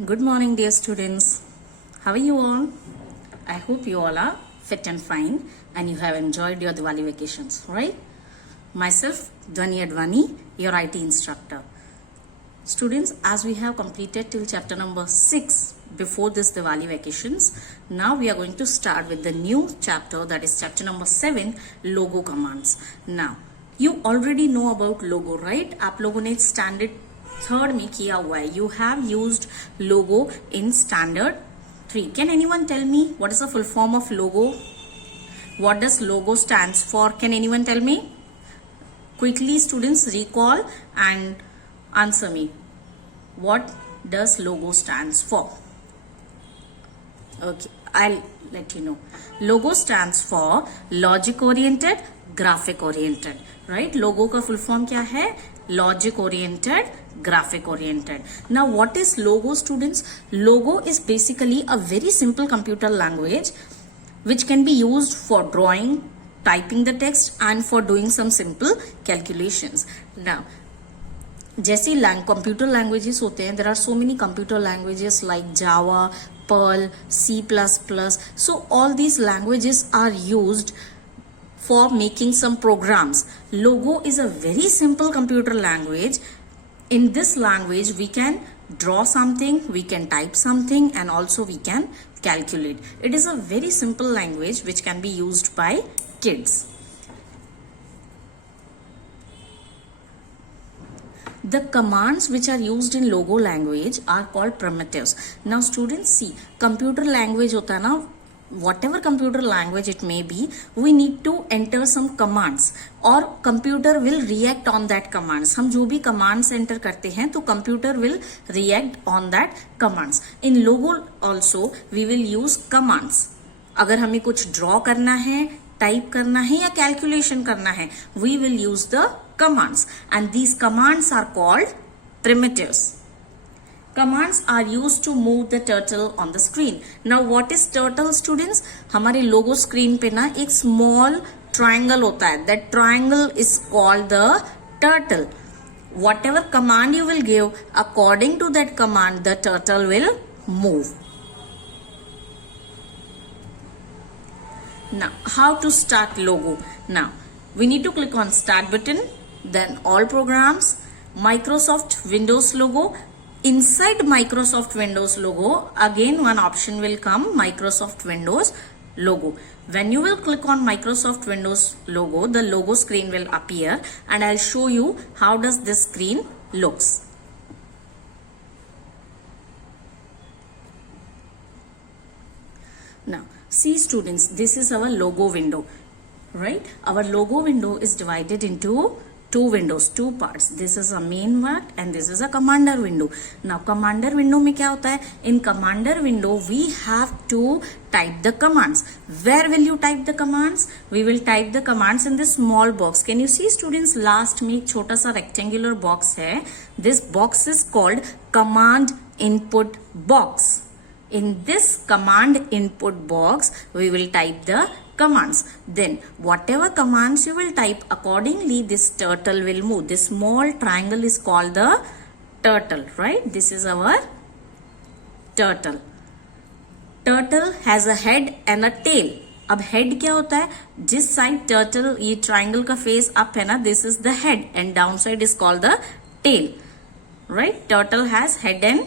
Good morning, dear students. How are you all? I hope you all are fit and fine and you have enjoyed your Diwali vacations, right? Myself, Dhwani Advani, your IT instructor. Students, as we have completed till chapter number 6 before this Diwali vacations, now we are going to start with the new chapter, that is chapter number 7, logo commands. Now, you already know about logo, right? आप लोगों ने standard third में किया हुआ है. You have used logo in standard 3. Can anyone tell me what is the full form of logo? What does logo stands for? Can anyone tell me? Quickly, students, recall and answer me. What does logo stands for? Okay, I'll let you know. Logo stands for logic oriented, graphic oriented, right? Logo का full form क्या है? Logic oriented, graphic oriented. Now what is logo, students? Logo is basically a very simple computer language which can be used for drawing, typing the text and for doing some simple calculations. Now जैसी computer languages होते हैं, there are so many computer languages like Java, Perl, C++. So all these languages are used for making some programs. Logo is a very simple computer language. In this language we can draw something, we can type something and also we can calculate. It is a very simple language which can be used by kids. The commands which are used in logo language are called primitives. Now students, see, computer language hota na, whatever computer language it may be, we need to enter some commands or computer will react on that commands. हम जो भी commands enter करते हैं तो computer will react on that commands. In logo also we will use commands. अगर हमें कुछ draw करना है, टाइप करना है या कैलकुलेशन करना है, we will use the commands and these commands are called primitives. Commands are used to move the turtle on the screen. Now what is turtle, students? हमारे logo screen पे ना एक small triangle होता है. That triangle is called the turtle. Whatever command you will give, according to that command the turtle will move. Now how to start logo? Now we need to click on start button, then all programs, Microsoft Windows logo. Inside Microsoft Windows logo, again one option will come, Microsoft Windows logo. When you will click on Microsoft Windows logo, the logo screen will appear and I'll show you how does this screen looks. Now see students, this is our logo window, right? Our logo window is divided into two windows, two parts. This is a main part and this is a commander window. Now commander window में क्या होता है? In commander window we have to type the commands. Where will you type the commands? We will type the commands in this small box. Can you see students, last में एक छोटा सा rectangular box है. This box is called command input box. In this command input box we will type the commands. Then whatever commands you will type, accordingly this turtle will move. This small triangle is called the turtle, right? This is our turtle. Turtle has a head and a tail. अब head क्या होता है? जिस side turtle ये triangle का face up है ना, this is the head and downside is called the tail, right? Turtle has head and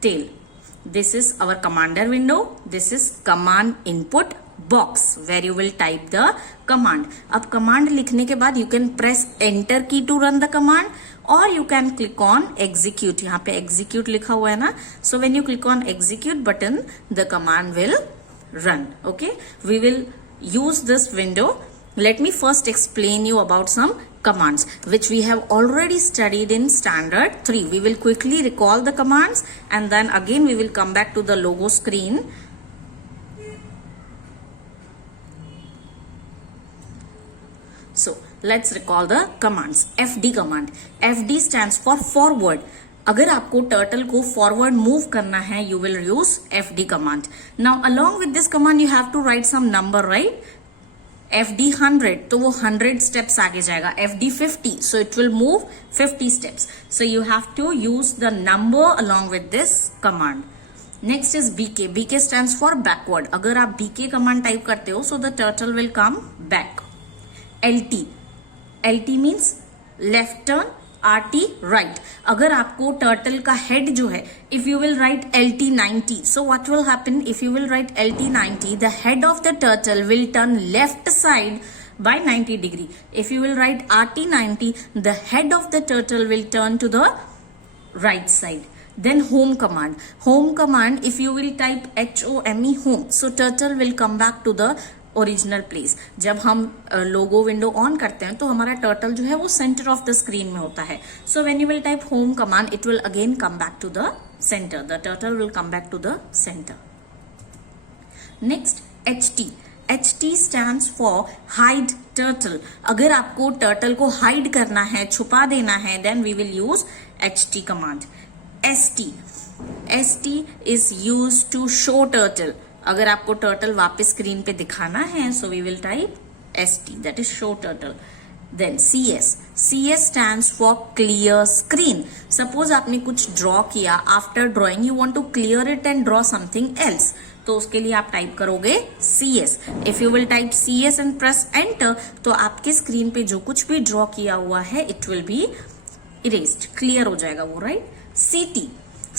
tail. This is our commander window. This is command input box where you will type the command. अब command लिखने के बाद you can press enter key to run the command or you can click on execute. यहाँ पे execute लिखा हुआ है ना. So when you click on execute button, the command will run. Okay, we will use this window. Let me first explain you about some commands which we have already studied in standard 3. We will quickly recall the commands and then again we will come back to the logo screen. So let's recall the commands. FD command. FD stands for forward. अगर आपको turtle को forward move करना है, you will use FD command. Now along with this command you have to write some number, right? FD 100 तो वो 100 steps आगे जाएगा. FD 50 so it will move 50 steps. So you have to use the number along with this command. Next is BK. BK stands for backward. अगर आप BK command type करते हो so the turtle will come back. LT. LT means left turn. RT right. अगर आपको turtle का head जो है, if you will write LT 90, so what will happen if you will write LT 90, the head of the turtle will turn left side by 90 degree. If you will write RT 90, the head of the turtle will turn to the right side. Then home command. Home command, if you will type HOME home, so turtle will come back to the original place. जब हम लोगो window on करते हैं तो हमारा turtle जो है वो centre of the screen में होता है. So when you will type home command it will again come back to the centre. The turtle will come back to the centre. Next HT. HT stands for hide turtle. अगर आपको turtle को hide करना है, छुपा देना है, then we will use HT command. ST. ST is use to show turtle. अगर आपको टर्टल वापस स्क्रीन पे दिखाना है so we will type ST, that is show turtle. Then CS. CS stands for clear screen. Suppose आपने कुछ draw किया, after drawing you want to clear it and draw something else, तो उसके लिए आप टाइप करोगे CS. If you will type CS and press enter तो आपके स्क्रीन पे जो कुछ भी ड्रॉ किया हुआ है it will be erased, clear हो जाएगा वो, right. CT.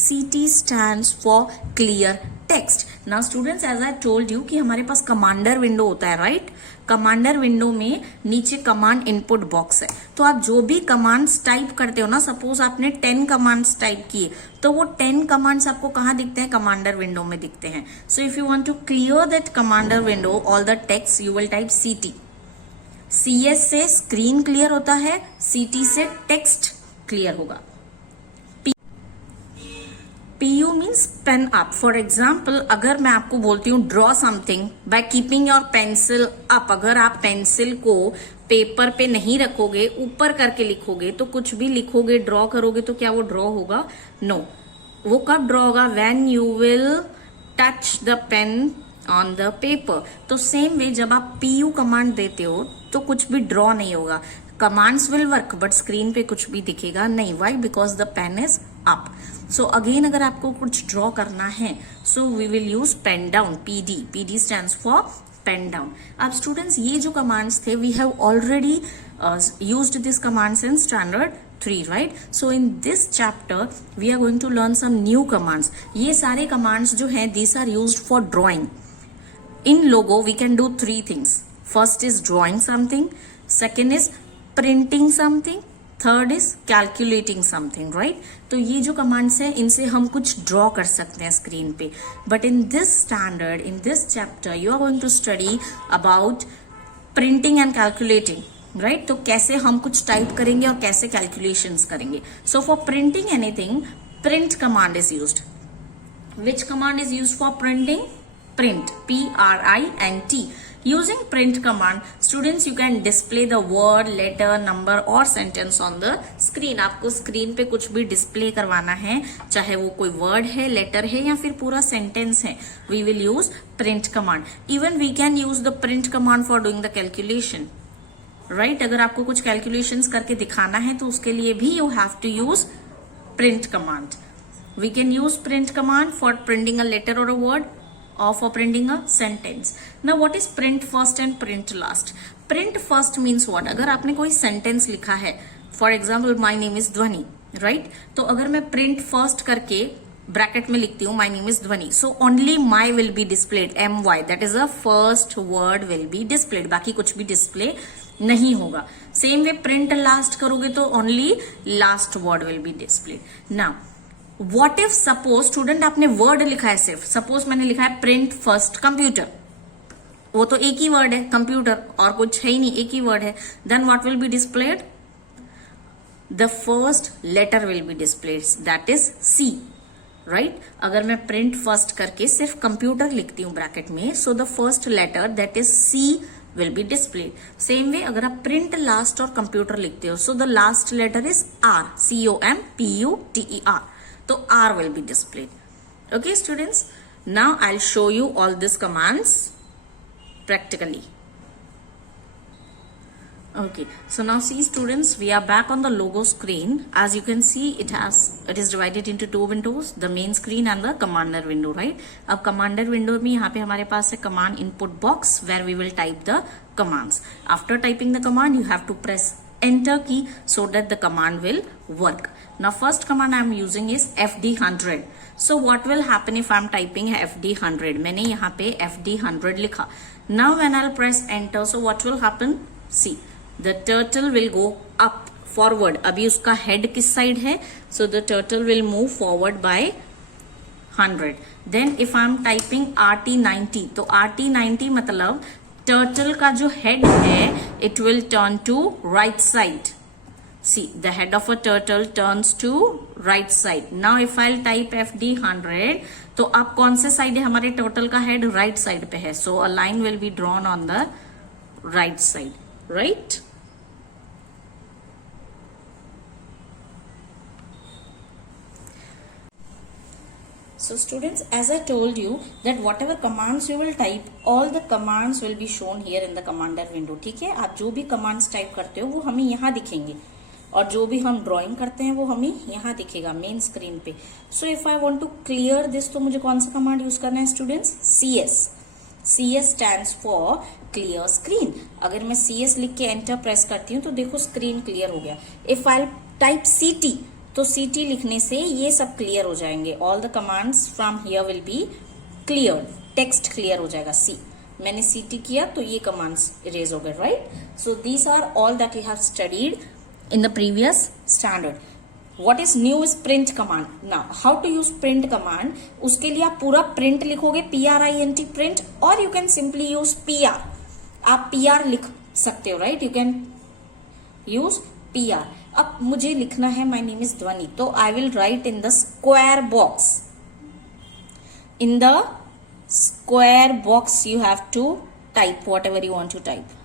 CT stands for clear text. Now students, as I told you कि हमारे पास कमांडर विंडो होता है, राइट. कमांडर विंडो में नीचे कमांड इनपुट बॉक्स है. तो आप जो भी कमांड्स टाइप करते हो ना, सपोज आपने 10 कमांड्स टाइप किए तो वो 10 कमांड्स आपको कहाँ दिखते हैं? कमांडर विंडो में दिखते हैं. So if you want to clear that commander window all the text you will type CT. CS से स्क्रीन क्लियर होता है, CT से टेक्स्ट क्लियर होगा. PU means pen up. For example अगर मैं आपको बोलती हूँ draw something by keeping your pencil up. अगर आप पेंसिल को पेपर पे नहीं रखोगे, ऊपर करके लिखोगे, तो कुछ भी लिखोगे, ड्रॉ करोगे तो क्या वो ड्रॉ होगा? नो. वो कब ड्रॉ होगा? When you will touch the pain on the paper. तो सेम वे जब आप PU कमांड देते हो तो कुछ भी ड्रॉ नहीं होगा. Commands will work but screen पे कुछ भी दिखेगा नहीं. Why? Because the pen is up. So again अगर आपको कुछ ड्रॉ करना है so we will use pen down. PD. PD stands for pen down. अब स्टूडेंट्स ये जो कमांड्स थे we have already used this commands in standard 3, right? So in this chapter we are going to learn some new commands. ये सारे commands जो हैं these are used for drawing. In logo we can do 3 things. First is drawing something, second is printing something, third is calculating something, right. तो ये जो commands हैं इनसे हम कुछ ड्रॉ कर सकते हैं स्क्रीन पे. But in this standard, in this chapter you are going to study about printing and calculating, right. तो कैसे हम कुछ टाइप करेंगे और कैसे कैलकुलेशंस करेंगे. So for printing anything print command is used. Which command is used for printing? Print. PRINT. Using print command, students you can display the word, letter, number or sentence on the screen. आपको screen पे कुछ भी display करवाना है, चाहे वो कोई word है, लेटर है या फिर पूरा सेंटेंस है, we will use print command. Even we can use the print command for doing the calculation, right? अगर आपको कुछ calculations करके दिखाना है तो उसके लिए भी you have to use print command. We can use print command for printing a letter or a word, or for printing a sentence. Now what is print first and print last? Print first means what? अगर आपने कोई sentence लिखा है, for example my name is ध्वनि, right? तो अगर मैं print first करके ब्रैकेट में लिखती हूँ my name is ध्वनि, so only my will be displayed, my, that is the first word will be displayed. बाकी कुछ भी display नहीं होगा. Same way print last करोगे तो only last word will be displayed. Now what if suppose student आपने word लिखा है, सिर्फ सपोज मैंने लिखा है प्रिंट फर्स्ट कंप्यूटर, वो तो एक ही वर्ड है कंप्यूटर और कुछ है ही नहीं, एक ही वर्ड है. Then what will be displayed? The first letter will be displayed, that is C, right. अगर मैं प्रिंट फर्स्ट करके सिर्फ कंप्यूटर लिखती हूँ ब्रैकेट में, so the first letter that is C will be displayed. Same way अगर आप print last और computer लिखते हो, so the last letter is R, COMPUTER, तो R will be displayed. Okay students, now I'll show you all these commands practically. Okay, so now see students, we are back on the logo screen. As you can see, it is divided into two windows, the main screen and the commander window, right? अब commander window में यहाँ पे हमारे पास है command input box where we will type the commands. After typing the command, you have to press enter key so that the command will work. Now first command I am using is FD100. So what will happen if I am typing FD100? मैंने यहाँ पे FD100 लिखा. Now when I'll press enter, so what will happen? See. The turtle will go up forward. अभी उसका head किस side है? So the turtle will move forward by 100. Then if I am typing RT90, तो RT90 मतलब turtle का जो head है, it will turn to right side. See, the head of a turtle turns to right side. Now if I'll type FD100, तो अब कौन से side है हमारे turtle का head? Right side पे है. So a line will be drawn on the right side. Right? So students, as I told you that whatever commands you will type, all the commands will be shown here in the commander window. ठीक है, आप जो भी commands type करते हो वो हमें यहाँ दिखेंगे और जो भी हम drawing करते हैं वो हमें यहाँ दिखेगा main screen पे. So if I want to clear this, तो मुझे कौन सा command use करना है students? CS. CS stands for clear screen. अगर मैं CS लिख के enter press करती हूँ तो देखो screen clear हो गया. If I type CT, तो CT लिखने से ये सब clear हो जाएंगे. All the commands from here will be cleared. Text clear हो जाएगा. C. मैंने CT किया तो ये commands erase हो गए, right? So these are all that you have studied in the previous standard. What is new is print command. Now how to use print command? उसके लिए आप पूरा print लिखोगे, PRINT print, or you can simply use PR. आप PR लिख सकते हो, right? You can use PR. अब मुझे लिखना है my name is ध्वनि, तो I will write in the square box. In the square box you have to type whatever you want to type.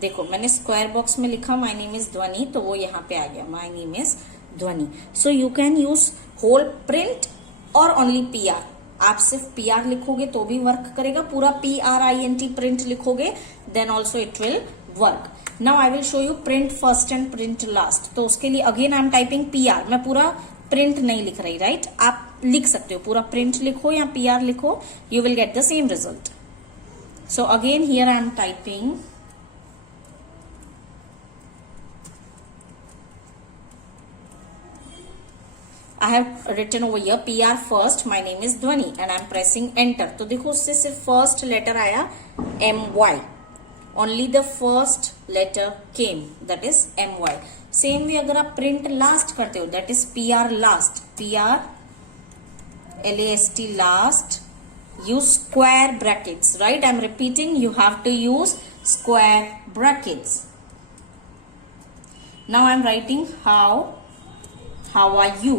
देखो मैंने स्क्वायर बॉक्स में लिखा माय नेम इज ध्वनि, तो वो यहाँ पे आ गया my name is Dhwani. So you can use whole print और ओनली PR. आप सिर्फ PR लिखोगे तो भी वर्क करेगा, पूरा PRINT प्रिंट लिखोगे then also it will work. Now I will show you print first and print last. तो उसके लिए again I am typing PR. मैं पूरा प्रिंट नहीं लिख रही, राइट? आप लिख सकते हो, पूरा प्रिंट लिखो या PR लिखो, you will get the same result. So again here I am typing I have written over here PR first, my name is Dhwani and I am pressing enter. तो देखो उससे सिर्फ first letter आया MY. Only the first letter came, that is MY. Same way अगर आप print last करते हो, that is PR last. PR LAST last. Use square brackets, right? I am repeating, you have to use square brackets. Now I am writing how are you?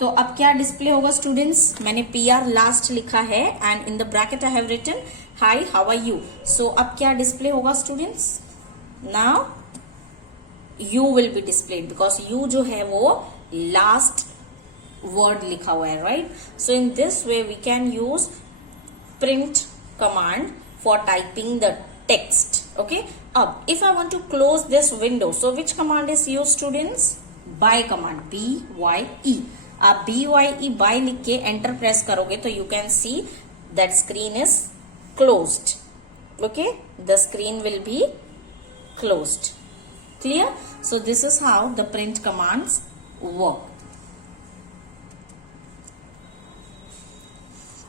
तो अब क्या display होगा students? मैंने PR last लिखा है and in the bracket I have written hi how are you. So अब क्या display होगा students? Now you will be displayed because you जो है वो लास्ट वर्ड लिखा हुआ है, right? So in this way we can use print command for typing the text. Okay, अब if I want to close this window, so which command is use students? Bye command, BYE. आप BYE bye लिख के enter press करोगे तो you can see that screen is closed. Okay, the screen will be closed. Clear? So this is how the print commands work.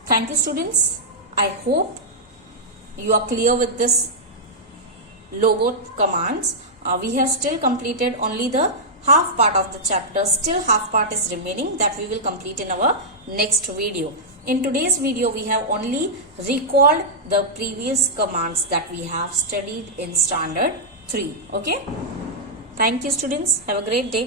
Thank you students. I hope you are clear with this logo commands. We have still completed only the half part of the chapter. Still half part is remaining that we will complete in our next video. In today's video we have only recalled the previous commands that we have studied in standard 3. Okay, thank you students, have a great day.